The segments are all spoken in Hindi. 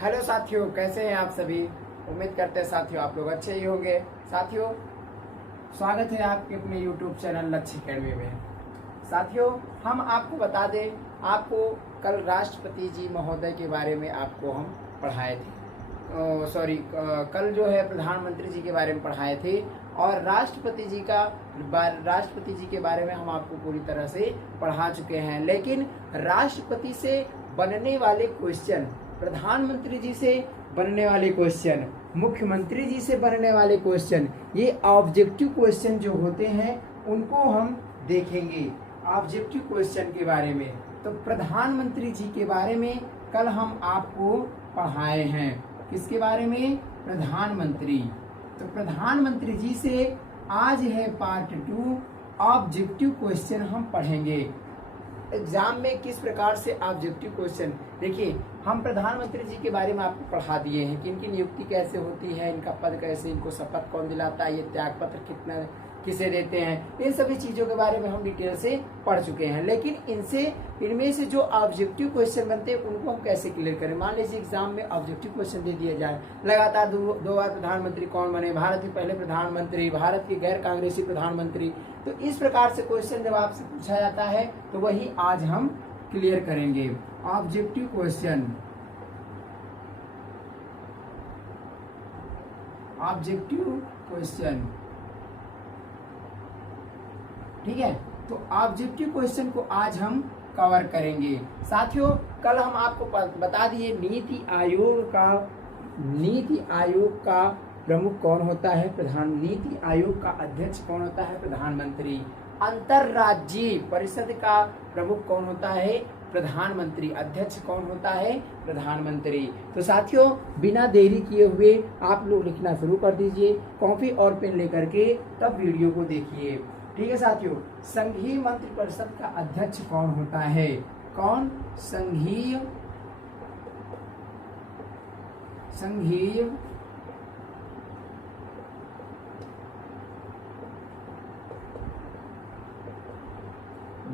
हेलो साथियों, कैसे हैं आप सभी। उम्मीद करते हैं साथियों आप लोग अच्छे ही होंगे। साथियों, स्वागत है आपके अपने YouTube चैनल लक्ष्य अकेडमी में। साथियों, हम आपको बता दें, आपको कल राष्ट्रपति जी महोदय के बारे में आपको हम पढ़ाए थे। कल जो है प्रधानमंत्री जी के बारे में पढ़ाए थे और राष्ट्रपति जी के बारे में हम आपको पूरी तरह से पढ़ा चुके हैं। लेकिन राष्ट्रपति से बनने वाले क्वेश्चन, प्रधानमंत्री जी से बनने वाले क्वेश्चन, मुख्यमंत्री जी से बनने वाले क्वेश्चन, ये ऑब्जेक्टिव क्वेश्चन जो होते हैं उनको हम देखेंगे। ऑब्जेक्टिव क्वेश्चन के बारे में तो प्रधानमंत्री जी के बारे में कल हम आपको पढ़ाए हैं। किसके बारे में? प्रधानमंत्री। तो प्रधानमंत्री जी से आज है पार्ट 2, ऑब्जेक्टिव क्वेश्चन हम पढ़ेंगे। एग्जाम में किस प्रकार से ऑब्जेक्टिव क्वेश्चन, देखिए हम प्रधानमंत्री जी के बारे में आपको पढ़ा दिए हैं कि इनकी नियुक्ति कैसे होती है, इनका पद कैसे, इनको शपथ कौन दिलाता है, ये त्याग पत्र कितना किसे देते हैं, इन सभी चीजों के बारे में हम डिटेल से पढ़ चुके हैं। लेकिन इनमें से जो ऑब्जेक्टिव क्वेश्चन बनते हैं उनको हम कैसे क्लियर करें। मान लीजिए एग्जाम में ऑब्जेक्टिव क्वेश्चन दे दिया जाए, लगातार दो बार प्रधानमंत्री कौन बने, भारत के पहले प्रधानमंत्री, भारत के गैर कांग्रेसी प्रधानमंत्री, तो इस प्रकार से क्वेश्चन जब आपसे पूछा जाता है तो वही आज हम क्लियर करेंगे। ऑब्जेक्टिव क्वेश्चन, ऑब्जेक्टिव क्वेश्चन, ठीक है। तो ऑब्जेक्टिव क्वेश्चन को आज हम कवर करेंगे। साथियों, कल हम आपको बता दिए नीति आयोग का प्रमुख कौन होता है, नीति आयोग का अध्यक्ष कौन होता है, प्रधानमंत्री। अंतरराज्यीय परिषद का प्रमुख कौन होता है, प्रधानमंत्री। अध्यक्ष कौन होता है, प्रधानमंत्री। तो साथियों, बिना देरी किए हुए आप लोग लिखना शुरू कर दीजिए, कॉपी और पेन लेकर के तब वीडियो को देखिए। ठीक है साथियों, संघीय मंत्रिपरिषद का अध्यक्ष कौन होता है, कौन? संघीय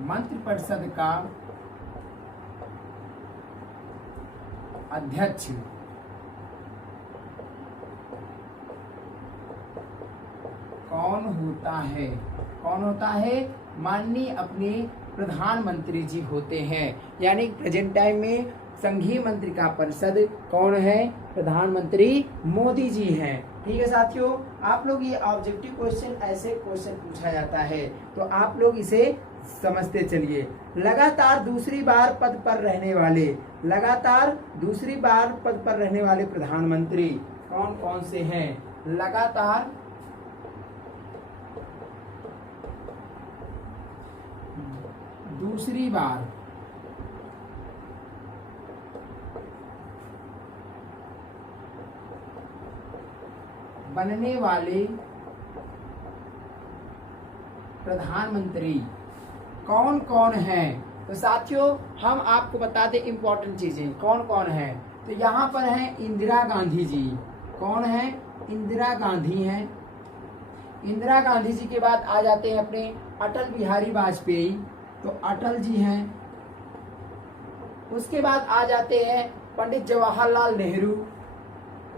मंत्रिपरिषद का अध्यक्ष कौन होता है? माननीय अपने प्रधानमंत्री जी होते हैं। यानी प्रेजेंट टाइम में संघीय मंत्री का परिषद कौन है, प्रधानमंत्री मोदी जी हैं। ठीक है साथियों, आप लोग ये ऑब्जेक्टिव क्वेश्चन, ऐसे क्वेश्चन पूछा जाता है तो आप लोग इसे समझते चलिए। लगातार दूसरी बार पद पर रहने वाले प्रधानमंत्री कौन कौन से हैं? लगातार दूसरी बार बनने वाले प्रधानमंत्री कौन कौन हैं? तो साथियों, हम आपको बता दें इंपॉर्टेंट चीजें कौन कौन है। तो यहाँ पर हैं इंदिरा गांधी जी। कौन है? इंदिरा गांधी हैं। इंदिरा गांधी जी के बाद आ जाते हैं अपने अटल बिहारी वाजपेयी, तो अटल जी हैं। उसके बाद आ जाते हैं पंडित जवाहरलाल नेहरू,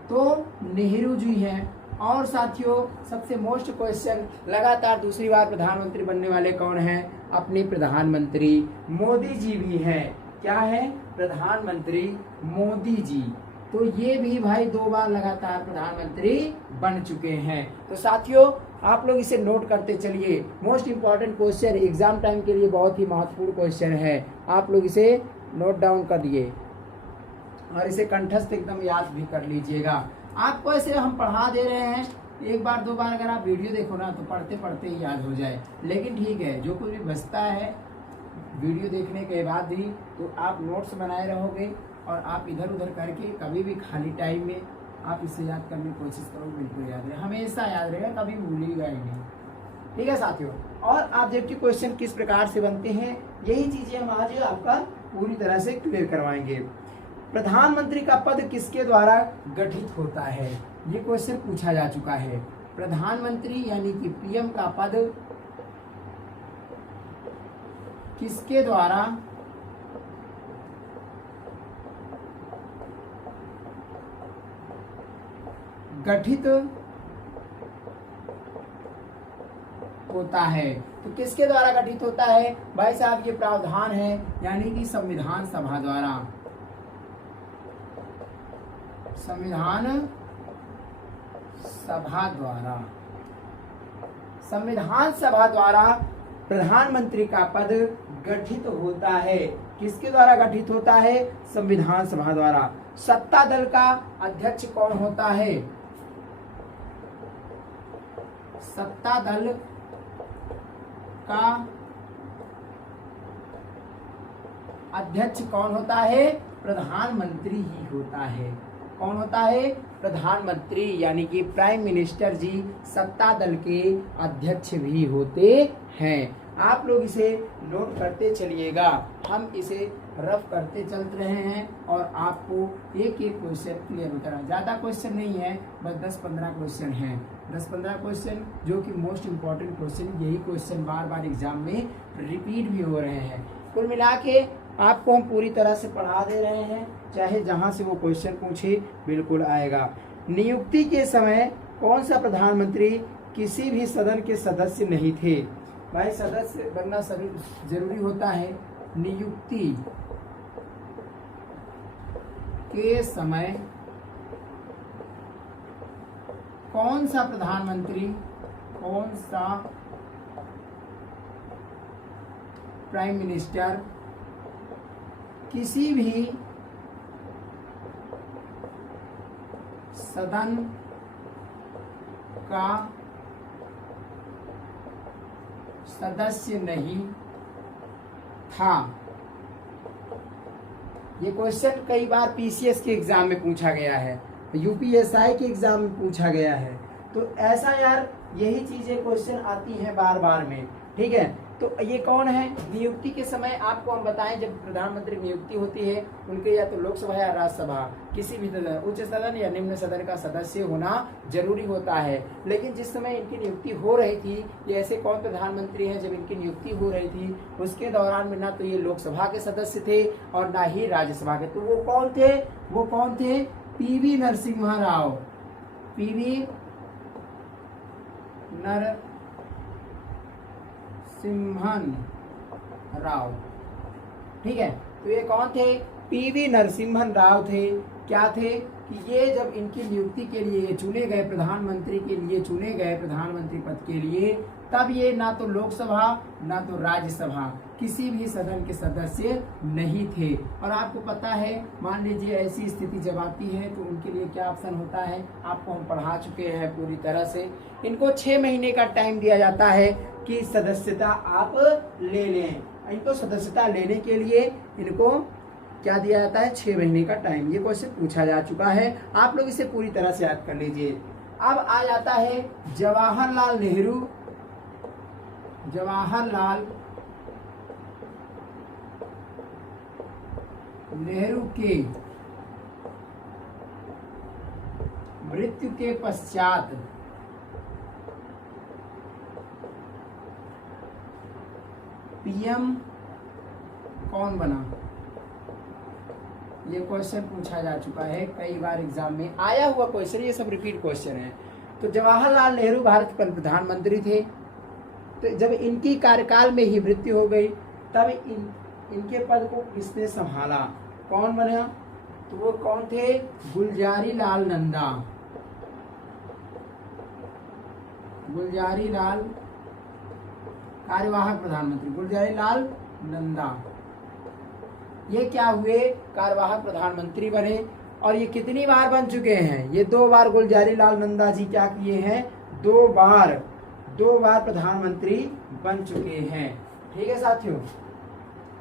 तो नेहरू जी हैं। और साथियों, सबसे मोस्ट क्वेश्चन, लगातार दूसरी बार प्रधानमंत्री बनने वाले कौन हैं? अपने प्रधानमंत्री मोदी जी भी हैं। क्या है? प्रधानमंत्री मोदी जी। तो ये भी भाई 2 बार लगातार प्रधानमंत्री बन चुके हैं। तो साथियों, आप लोग इसे नोट करते चलिए। Most important question, exam time के लिए बहुत ही महत्वपूर्ण क्वेश्चन है। आप लोग इसे नोट डाउन करिए और इसे कंठस्थ एकदम याद भी कर लीजिएगा। आपको ऐसे हम पढ़ा दे रहे हैं, 1 बार 2 बार अगर आप वीडियो देखो ना तो पढ़ते पढ़ते ही याद हो जाए। लेकिन ठीक है, जो कुछ भी बचता है वीडियो देखने के बाद भी, तो आप नोट्स बनाए रहोगे और आप इधर उधर करके कभी भी खाली टाइम में आप इसे याद करने की कोशिश करो, बिल्कुल याद रहे, हमेशा याद रहेगा, कभी भूलिएगा ही नहीं। ठीक है साथियों, और ऑब्जेक्टिव क्वेश्चन किस प्रकार से बनते हैं, यही चीजें हम आज आपका पूरी तरह से क्लियर करवाएंगे। प्रधानमंत्री का पद किसके द्वारा गठित होता है, ये क्वेश्चन पूछा जा चुका है। प्रधानमंत्री यानी कि पीएम का पद किसके द्वारा गठित होता है। तो किसके द्वारा गठित होता है भाई साहब? ये प्रावधान है यानी कि संविधान सभा द्वारा। संविधान सभा द्वारा। संविधान सभा द्वारा प्रधानमंत्री का पद गठित होता है। किसके द्वारा गठित होता है? संविधान सभा द्वारा। सत्ता दल का अध्यक्ष कौन होता है? सत्ता दल का अध्यक्ष कौन होता है? प्रधानमंत्री ही होता है। कौन होता है? प्रधानमंत्री यानी कि प्राइम मिनिस्टर जी सत्ता दल के अध्यक्ष भी होते हैं। आप लोग इसे नोट करते चलिएगा, हम इसे रफ करते चल रहे हैं और आपको एक एक क्वेश्चन क्लियर होता है। ज़्यादा क्वेश्चन नहीं है, बस 10-15 क्वेश्चन हैं। 10-15 क्वेश्चन जो कि मोस्ट इम्पॉर्टेंट क्वेश्चन, यही क्वेश्चन बार बार एग्जाम में रिपीट भी हो रहे हैं। कुल मिला के आपको हम पूरी तरह से पढ़ा दे रहे हैं, चाहे जहां से वो क्वेश्चन पूछे बिल्कुल आएगा। नियुक्ति के समय कौन सा प्रधानमंत्री किसी भी सदन के सदस्य नहीं थे? भाई सदस्य बनना सभी जरूरी होता है। नियुक्ति के समय कौन सा प्रधानमंत्री, कौन सा प्राइम मिनिस्टर किसी भी सदन का सदस्य नहीं था? ये क्वेश्चन कई बार पीसीएस के एग्जाम में पूछा गया है, यूपीएसआई के एग्जाम में पूछा गया है। तो ऐसा यार यही चीजें क्वेश्चन आती हैं बार बार में, ठीक है। तो ये कौन है? नियुक्ति के समय आपको हम बताएं, जब प्रधानमंत्री नियुक्ति होती है उनके या तो लोकसभा या राज्यसभा किसी भी उच्च सदन या निम्न सदन का सदस्य होना जरूरी होता है। लेकिन जिस समय इनकी नियुक्ति हो रही थी, ये ऐसे कौन प्रधानमंत्री हैं जब इनकी नियुक्ति हो रही थी उसके दौरान में ना तो ये लोकसभा के सदस्य थे और ना ही राज्यसभा के। तो वो कौन थे? वो कौन थे? पीवी नरसिम्हा राव। पीवी नरसिम्हन राव, ठीक है। तो ये कौन थे? पीवी नरसिम्हन राव थे। क्या थे कि ये जब इनकी नियुक्ति के लिए चुने गए, प्रधानमंत्री के लिए चुने गए, प्रधानमंत्री पद के लिए, तब ये ना तो लोकसभा ना तो राज्यसभा किसी भी सदन के सदस्य नहीं थे। और आपको पता है, मान लीजिए ऐसी स्थिति जब आती है तो उनके लिए क्या ऑप्शन होता है, आपको हम पढ़ा चुके हैं पूरी तरह से। इनको 6 महीने का टाइम दिया जाता है कि सदस्यता आप ले लें। इनको सदस्यता लेने के लिए इनको क्या दिया जाता है? 6 महीने का टाइम। ये क्वेश्चन पूछा जा चुका है, आप लोग इसे पूरी तरह से याद कर लीजिए। अब आ जाता है जवाहरलाल नेहरू। जवाहरलाल नेहरू के मृत्यु के पश्चात पीएम कौन बना? ये क्वेश्चन पूछा जा चुका है, कई बार एग्जाम में आया हुआ क्वेश्चन, ये सब रिपीट क्वेश्चन है। तो जवाहरलाल नेहरू भारत के प्रधानमंत्री थे। तो जब इनकी कार्यकाल में ही मृत्यु हो गई तब इनके पद को किसने संभाला? कौन बना? तो वो कौन थे? गुलजारी लाल नंदा। गुलजारी लाल, कार्यवाहक प्रधानमंत्री गुलजारी लाल नंदा, ये क्या हुए? कार्यवाहक प्रधानमंत्री बने। और ये कितनी बार बन चुके हैं? ये 2 बार गुलजारी लाल नंदा जी क्या किए हैं? 2 बार प्रधानमंत्री बन चुके हैं, ठीक है साथियों।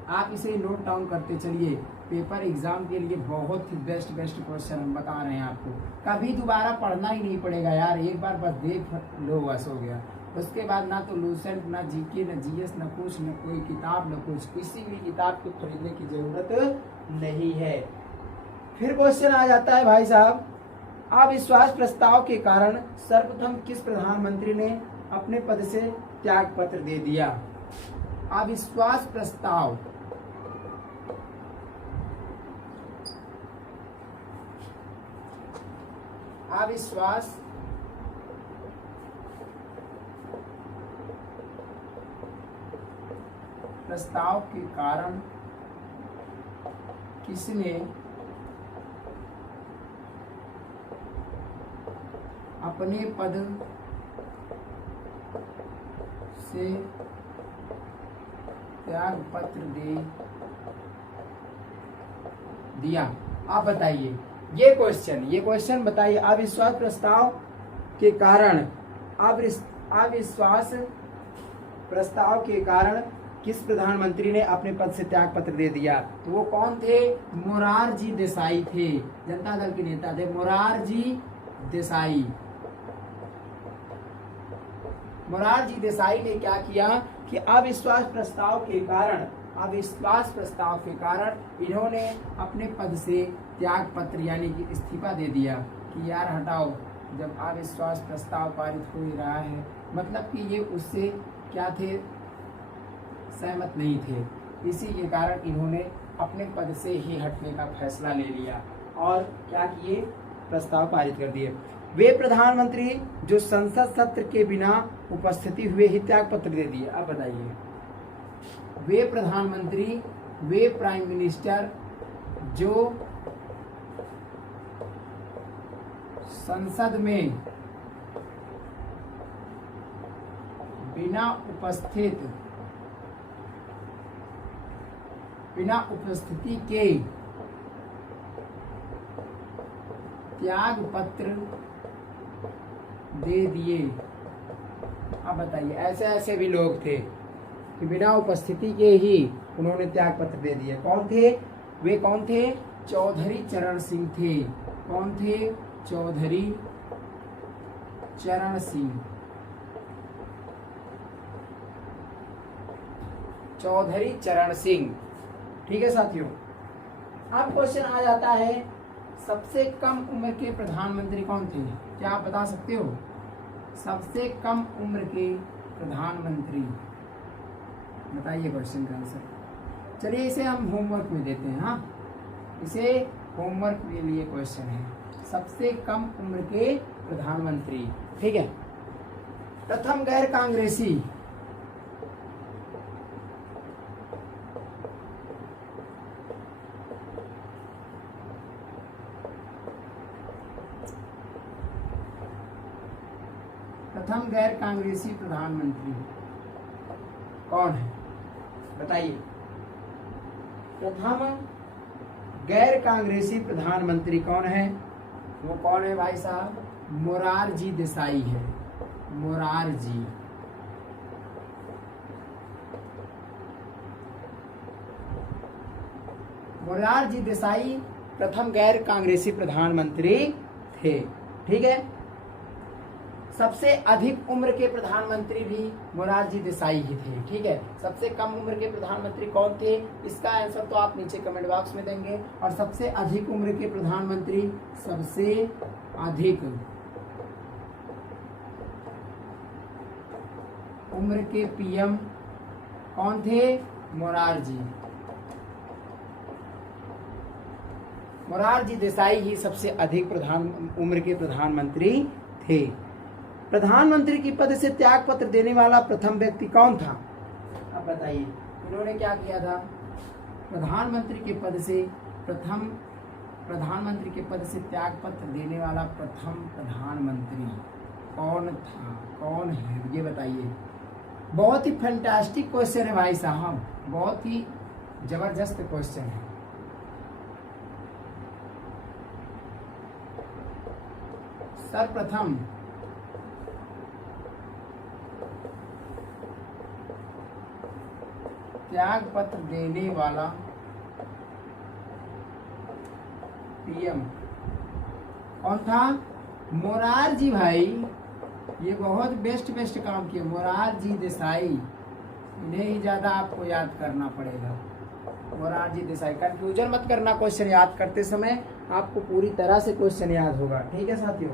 आप इसे नोट डाउन करते चलिए, पेपर एग्जाम के लिए बहुत ही बेस्ट क्वेश्चन हम बता रहे हैं आपको। कभी दोबारा पढ़ना ही नहीं पड़ेगा यार, एक बार बस देख लो बस हो गया। उसके बाद ना तो लूसेंट, ना जीके, ना जीएस, ना कुछ, ना कोई किताब, ना कुछ, किसी भी किताब को खरीदने की जरूरत नहीं है। फिर क्वेश्चन आ जाता है भाई साहब, अविश्वास प्रस्ताव के कारण सर्वप्रथम किस प्रधानमंत्री ने अपने पद से त्याग पत्र दे दिया? अविश्वास प्रस्ताव अविश्वास प्रस्ताव के कारण किसने अपने पद से त्याग पत्र दे दिया। आप बताइए ये क्वेश्चन बताइए। अविश्वास प्रस्ताव के कारण अविश्वास प्रस्ताव के कारण किस प्रधानमंत्री ने अपने पद से त्याग पत्र दे दिया? तो वो कौन थे? मोरारजी देसाई थे, जनता दल के नेता थे मोरारजी देसाई। मोरारजी देसाई ने क्या किया कि अविश्वास प्रस्ताव के कारण इन्होंने अपने पद से त्याग पत्र यानी कि इस्तीफा दे दिया कि यार हटाओ, जब अविश्वास प्रस्ताव पारित हो ही रहा है, मतलब कि ये उससे क्या थे, सहमत नहीं थे। इसी के कारण इन्होंने अपने पद से ही हटने का फैसला ले लिया और क्या किए, प्रस्ताव पारित कर दिए। वे प्रधानमंत्री जो संसद सत्र के बिना उपस्थिति हुए ही त्याग पत्र दे दिए। अब बताइए, वे प्रधानमंत्री, वे प्राइम मिनिस्टर जो संसद में बिना उपस्थिति के त्याग पत्र दे दिए। अब बताइए, ऐसे भी लोग थे कि बिना उपस्थिति के ही उन्होंने त्याग पत्र दे दिए। कौन थे वे? कौन थे? चौधरी चरण सिंह थे। कौन थे? चौधरी चरण सिंह। चौधरी चरण सिंह, ठीक है साथियों। अब क्वेश्चन आ जाता है, सबसे कम उम्र के प्रधानमंत्री कौन थे? क्या आप बता सकते हो? सबसे कम उम्र के प्रधानमंत्री, बताइए क्वेश्चन का आंसर। चलिए इसे हम होमवर्क में देते हैं। हाँ, इसे होमवर्क के लिए क्वेश्चन है, सबसे कम उम्र के प्रधानमंत्री, ठीक है। प्रथम गैर कांग्रेसी, प्रथम गैर कांग्रेसी प्रधानमंत्री कौन है? बताइए। प्रथम गैर कांग्रेसी प्रधानमंत्री कौन है? वो कौन है भाई साहब? मोरारजी देसाई है। मोरारजी देसाई प्रथम गैर कांग्रेसी प्रधानमंत्री थे, ठीक है। सबसे अधिक उम्र के प्रधानमंत्री भी मोरारजी देसाई ही थे, ठीक है। सबसे कम उम्र के प्रधानमंत्री कौन थे? इसका आंसर तो आप नीचे कमेंट बॉक्स में देंगे। और सबसे अधिक उम्र के प्रधानमंत्री, सबसे अधिक उम्र के पीएम कौन थे? मोरारजी देसाई ही सबसे अधिक उम्र के प्रधानमंत्री थे। प्रधानमंत्री की पद से त्याग पत्र देने वाला प्रथम व्यक्ति कौन था? अब बताइए, इन्होंने क्या किया था? प्रधानमंत्री के पद से त्याग पत्र देने वाला प्रथम प्रधानमंत्री कौन था, कौन है, ये बताइए। बहुत ही फैंटास्टिक क्वेश्चन है भाई साहब, बहुत ही जबरदस्त क्वेश्चन है। सर्वप्रथम त्याग पत्र देने वाला पीएम कौन था? मोरारजी भाई, ये बहुत बेस्ट काम किया, मोरारजी देसाई। इन्हें ही ज्यादा आपको याद करना पड़ेगा, मोरारजी देसाई। कंफ्यूजन मत करना, क्वेश्चन याद करते समय आपको पूरी तरह से क्वेश्चन याद होगा, ठीक है साथियों।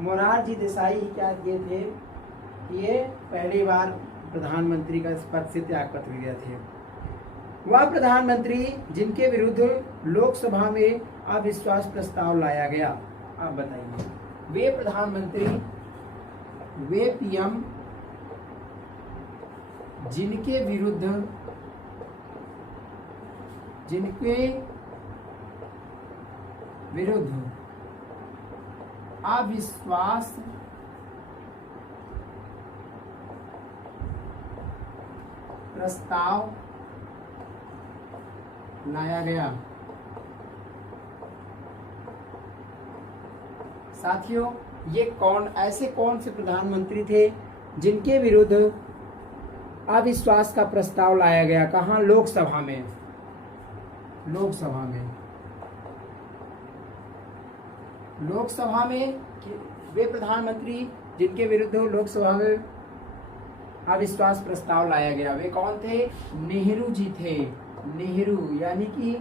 मोरारजी देसाई क्या किए थे? ये पहली बार प्रधानमंत्री का पद से त्याग पत्र दिए थे। वह प्रधानमंत्री जिनके विरुद्ध लोकसभा में अविश्वास प्रस्ताव लाया गया। आप बताइए, वे प्रधानमंत्री, वे पीएम जिनके विरुद्ध अविश्वास प्रस्ताव लाया गया। साथियों, ये ऐसे कौन से प्रधानमंत्री थे जिनके विरुद्ध अविश्वास का प्रस्ताव लाया गया? कहाँ? लोकसभा में। लोकसभा में वे प्रधानमंत्री जिनके विरुद्ध लोकसभा में अविश्वास प्रस्ताव लाया गया, वे कौन थे? नेहरू जी थे। नेहरू यानी कि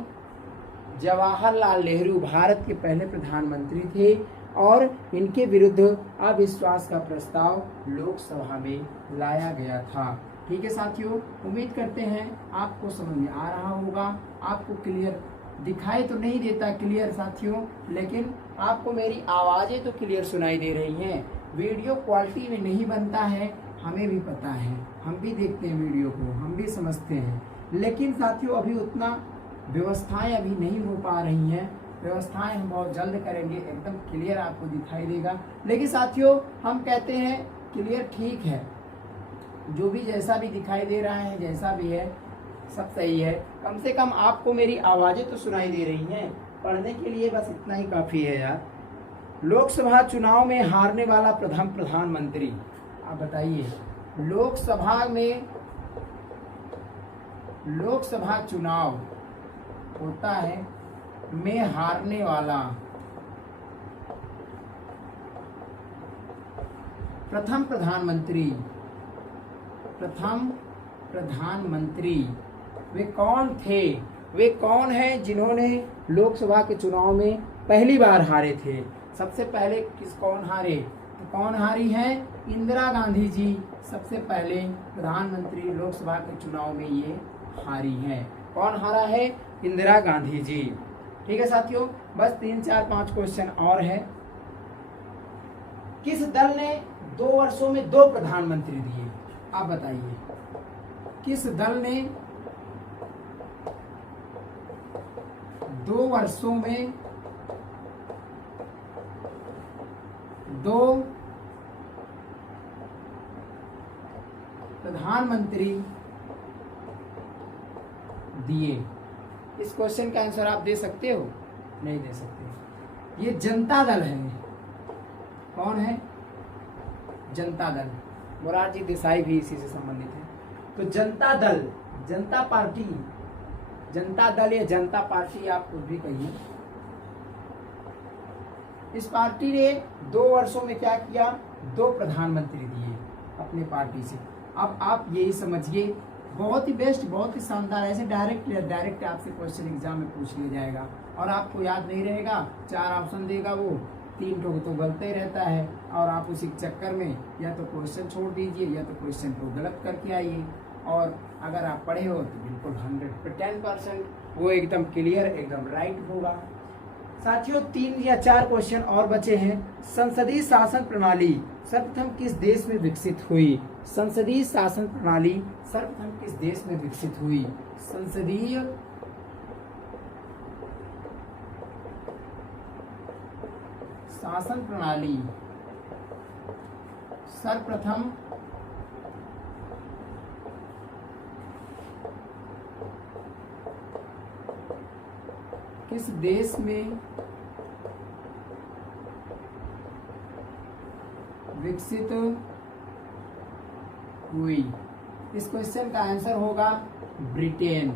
जवाहरलाल नेहरू भारत के पहले प्रधानमंत्री थे और इनके विरुद्ध अविश्वास का प्रस्ताव लोकसभा में लाया गया था। ठीक है साथियों, उम्मीद करते हैं आपको समझ में आ रहा होगा। आपको क्लियर दिखाई तो नहीं देता क्लियर साथियों, लेकिन आपको मेरी आवाज़ें तो क्लियर सुनाई दे रही हैं। वीडियो क्वालिटी में नहीं बनता है, हमें भी पता है, हम भी देखते हैं वीडियो को, हम भी समझते हैं, लेकिन साथियों अभी उतना व्यवस्थाएं अभी नहीं हो पा रही हैं। व्यवस्थाएं हम बहुत जल्द करेंगे, एकदम क्लियर आपको दिखाई देगा। लेकिन साथियों हम कहते हैं क्लियर ठीक है, जो भी जैसा भी दिखाई दे रहा है, जैसा भी है सब सही है। कम से कम आपको मेरी आवाज़ें तो सुनाई दे रही हैं, पढ़ने के लिए बस इतना ही काफ़ी है यार। लोकसभा चुनाव में हारने वाला प्रथम प्रधानमंत्री, आप बताइए। लोकसभा चुनाव होता है में हारने वाला प्रथम प्रधानमंत्री वे कौन थे? वे कौन हैं जिन्होंने लोकसभा के चुनाव में पहली बार हारे थे? सबसे पहले कौन हारे? तो कौन हारी हैं? इंदिरा गांधी जी सबसे पहले प्रधानमंत्री लोकसभा के चुनाव में ये हारी हैं। कौन हारा है? इंदिरा गांधी जी। ठीक है साथियों, बस 3, 4, 5 क्वेश्चन और है। किस दल ने 2 वर्षों में 2 प्रधानमंत्री दिए? आप बताइए, किस दल ने 2 वर्षों में 2 प्रधानमंत्री दिए? इस क्वेश्चन का आंसर आप दे सकते हो? नहीं दे सकते। ये जनता दल है। कौन है? जनता दल। मोरारजी देसाई भी इसी से संबंधित है। तो जनता दल, जनता पार्टी, जनता दल या जनता पार्टी आप कुछ भी कहिए, इस पार्टी ने 2 वर्षों में क्या किया? 2 प्रधानमंत्री दिए अपने पार्टी से। अब आप यही समझिए, बहुत ही बेस्ट, बहुत ही शानदार। ऐसे डायरेक्ट आपसे क्वेश्चन एग्जाम में पूछ लिया जाएगा और आपको याद नहीं रहेगा। 4 ऑप्शन देगा वो, 3 ठो तो गलत ही रहता है और आप उसी चक्कर में या तो क्वेश्चन छोड़ दीजिए या तो क्वेश्चन को गलत करके आइए। और अगर आप पढ़े हो तो बिल्कुल 110% वो एकदम क्लियर, एकदम राइट होगा। साथियों 3 या 4 क्वेश्चन और बचे हैं। संसदीय शासन प्रणाली सर्वप्रथम किस देश में विकसित हुई? संसदीय शासन प्रणाली सर्वप्रथम किस देश में विकसित हुई? संसदीय शासन प्रणाली सर्वप्रथम किस देश में विकसित हुई? इस क्वेश्चन का आंसर होगा ब्रिटेन।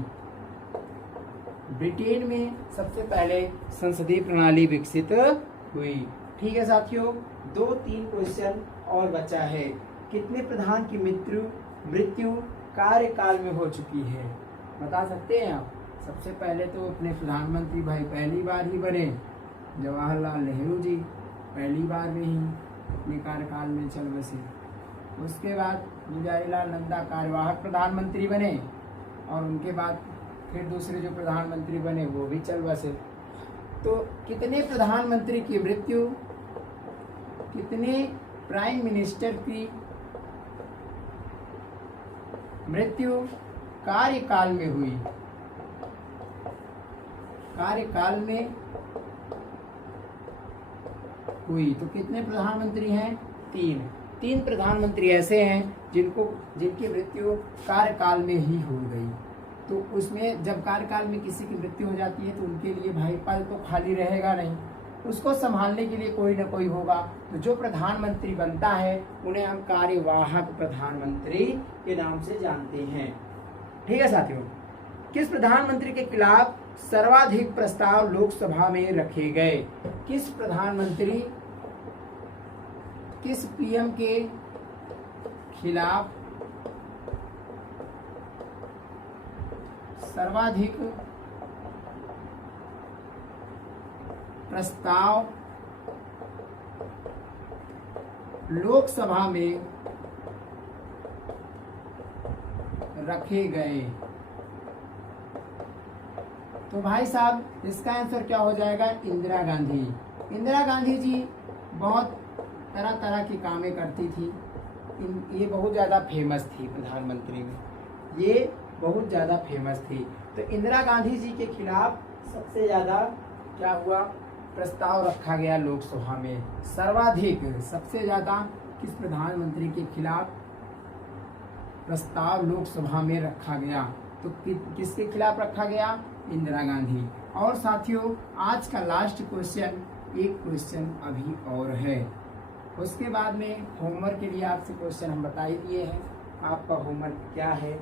ब्रिटेन में सबसे पहले संसदीय प्रणाली विकसित हुई। ठीक है साथियों, 2-3 क्वेश्चन और बचा है। कितने प्रधान की मृत्यु कार्यकाल में हो चुकी है? बता सकते हैं आप? सबसे पहले तो अपने प्रधानमंत्री भाई पहली बार ही बने, जवाहरलाल नेहरू जी पहली बार में ही अपने कार्यकाल में चल बसे। उसके बाद गुलजारीलाल नंदा कार्यवाहक प्रधानमंत्री बने और उनके बाद फिर दूसरे जो प्रधानमंत्री बने वो भी चल बसे। तो कितने प्रधानमंत्री की मृत्यु कितने प्राइम मिनिस्टर की मृत्यु कार्यकाल में हुई? कार्यकाल में हुई। तो कितने प्रधानमंत्री हैं? 3 प्रधानमंत्री ऐसे हैं जिनकी मृत्यु कार्यकाल में ही हो गई। तो उसमें जब कार्यकाल में किसी की मृत्यु हो जाती है तो उनके लिए भाई पद तो खाली रहेगा नहीं, उसको संभालने के लिए कोई ना कोई होगा। तो जो प्रधानमंत्री बनता है उन्हें हम कार्यवाहक प्रधानमंत्री के नाम से जानते हैं। ठीक है साथियों, किस प्रधानमंत्री के खिलाफ सर्वाधिक प्रस्ताव लोकसभा में रखे गए? किस प्रधानमंत्री, किस पीएम के खिलाफ सर्वाधिक प्रस्ताव लोकसभा में रखे गए? तो भाई साहब इसका आंसर क्या हो जाएगा? इंदिरा गांधी। इंदिरा गांधी जी बहुत तरह तरह की कामें करती थी। ये बहुत ज़्यादा फेमस थी प्रधानमंत्री में, ये बहुत ज़्यादा फेमस थी। तो इंदिरा गांधी जी के खिलाफ सबसे ज़्यादा क्या हुआ? प्रस्ताव रखा गया लोकसभा में। सर्वाधिक, सबसे ज़्यादा किस प्रधानमंत्री के खिलाफ प्रस्ताव लोकसभा में रखा गया? तो किसके खिलाफ रखा गया? इंदिरा गांधी। और साथियों आज का लास्ट क्वेश्चन, एक क्वेश्चन अभी और है, उसके बाद में होमवर्क के लिए आपसे क्वेश्चन हम बता ही दिए हैं। आपका होमवर्क क्या है?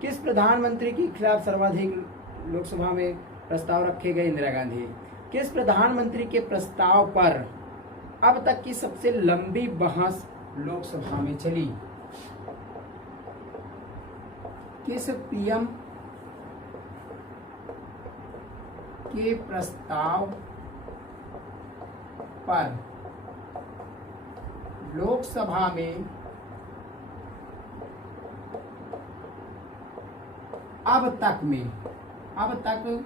किस प्रधानमंत्री के खिलाफ सर्वाधिक लोकसभा में प्रस्ताव रखे गए? इंदिरा गांधी। किस प्रधानमंत्री के प्रस्ताव पर अब तक की सबसे लंबी बहस लोकसभा में चली? किस पीएम के प्रस्ताव पर लोकसभा में अब तक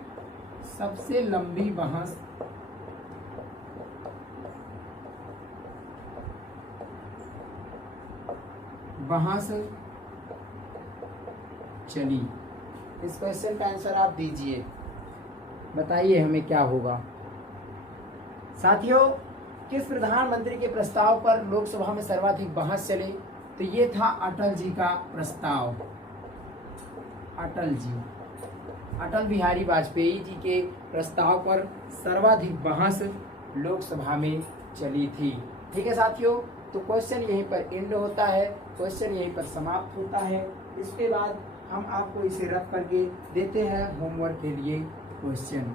सबसे लंबी बहस चली? इस क्वेश्चन का आंसर आप दीजिए, बताइए हमें क्या होगा। साथियों किस प्रधानमंत्री के प्रस्ताव पर लोकसभा में सर्वाधिक बहस चली? तो ये था अटल जी का प्रस्ताव। अटल बिहारी वाजपेयी जी के प्रस्ताव पर सर्वाधिक बहस लोकसभा में चली थी। ठीक है साथियों, तो क्वेश्चन यहीं पर एंड होता है, क्वेश्चन यहीं पर समाप्त होता है। इसके बाद हम आपको इसे रख करके देते हैं होमवर्क के लिए क्वेश्चन।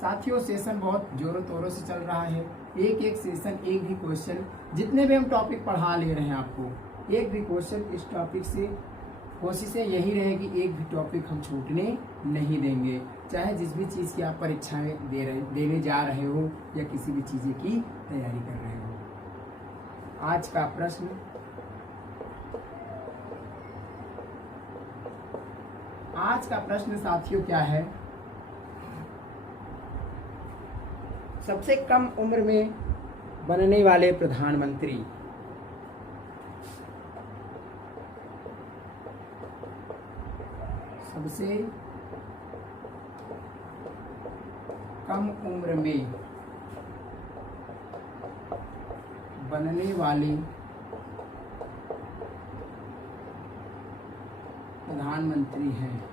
साथियों सेशन बहुत जोरों तोरों से चल रहा है, एक सेशन एक भी क्वेश्चन, जितने भी हम टॉपिक पढ़ा ले रहे हैं आपको, एक भी क्वेश्चन इस टॉपिक से, कोशिशें यही रहेगी एक भी टॉपिक हम छूटने नहीं देंगे, चाहे जिस भी चीज़ की आप परीक्षाएं देने जा रहे हो या किसी भी चीज़ें की तैयारी कर रहे हो। आज का प्रश्न साथियों क्या है? सबसे कम उम्र में बनने वाले प्रधानमंत्री। सबसे कम उम्र में बनने वाले प्रधानमंत्री हैं,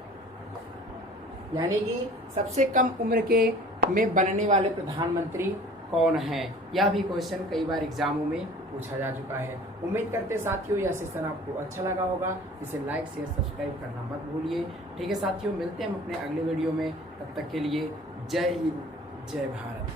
यानी कि सबसे कम उम्र के में बनने वाले प्रधानमंत्री कौन है? यह भी क्वेश्चन कई बार एग्जामों में पूछा जा चुका है। उम्मीद करते साथियों यह सेशन आपको अच्छा लगा होगा, इसे लाइक शेयर सब्सक्राइब करना मत भूलिए। ठीक है साथियों, मिलते हैं हम अपने अगले वीडियो में, तब तक के लिए जय हिंद जय भारत।